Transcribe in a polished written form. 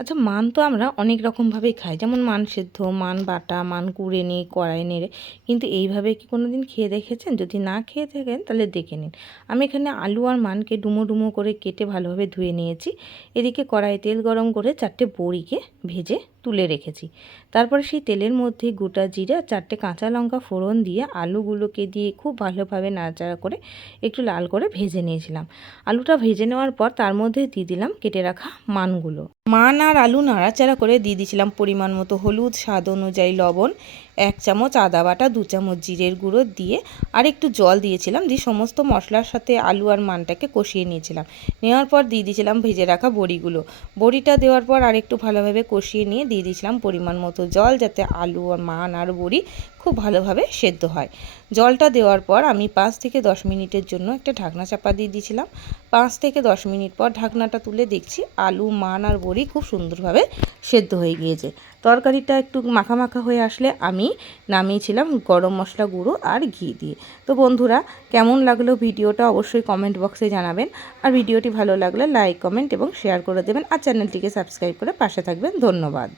আচ্ছা, মান তো আমরা অনেক রকমভাবেই খাই, যেমন মান সেদ্ধ, মান বাটা, মান কুড়ে নিয়ে কড়াই নেড়ে। কিন্তু এইভাবে কি কোনো দিন খেয়ে দেখেছেন? যদি না খেয়ে থাকেন তাহলে দেখে নিন। আমি এখানে আলু আর মানকে ডুমো ডুমো করে কেটে ভালোভাবে ধুয়ে নিয়েছি। এদিকে কড়াইয়ে তেল গরম করে 4টে বড়িকে ভেজে তুলে রেখেছি। তারপরে সেই তেলের মধ্যে গোটা জিরে আর 4টে কাঁচা লঙ্কা ফোড়ন দিয়ে আলুগুলোকে দিয়ে খুব ভালোভাবে নাড়াচাড়া করে একটু লাল করে ভেজে নিয়েছিলাম। আলুটা ভেজে নেওয়ার পর তার মধ্যে দিয়ে দিলাম কেটে রাখা মানগুলো। মান আর আলু নাড়াচাড়া করে দিয়ে দিয়েছিলাম পরিমাণ মতো হলুদ, স্বাদ অনুযায়ী লবণ, 1 চামচ আদা বাটা, 2 চামচ জিরের গুঁড়ো দিয়ে আর একটু জল দিয়েছিলাম, দিয়ে সমস্ত মশলার সাথে আলু আর মানটাকে কষিয়ে নিয়েছিলাম। নেওয়ার পর দিয়ে দিয়েছিলাম ভেজে রাখা বড়িগুলো। বড়িটা দেওয়ার পর আর একটু ভালোভাবে কষিয়ে নিয়ে দিয়ে দিয়েছিলাম পরিমাণ মতো জল, যাতে আলু আর মান আর বড়ি খুব ভালোভাবে সেদ্ধ হয়। জলটা দেওয়ার পর আমি 5 থেকে 10 মিনিটের জন্য একটা ঢাকনা চাপা দিয়ে দিয়েছিলাম। 5 থেকে 10 মিনিট পর ঢাকনাটা তুলে দেখছি আলু, মান আর বড়ি খুব সুন্দরভাবে সেদ্ধ হয়ে গিয়েছে। তরকারিটা একটু মাখা মাখা হয়ে আসলে আমি নামিয়েছিলাম গরম মশলা গুঁড়ো আর ঘি দিয়ে। তো বন্ধুরা, কেমন লাগলো ভিডিওটা অবশ্যই কমেন্ট বক্সে জানাবেন। আর ভিডিওটি ভালো লাগলে লাইক, কমেন্ট এবং শেয়ার করে দেবেন। আর চ্যানেলটিকে সাবস্ক্রাইব করে পাশে থাকবেন। ধন্যবাদ।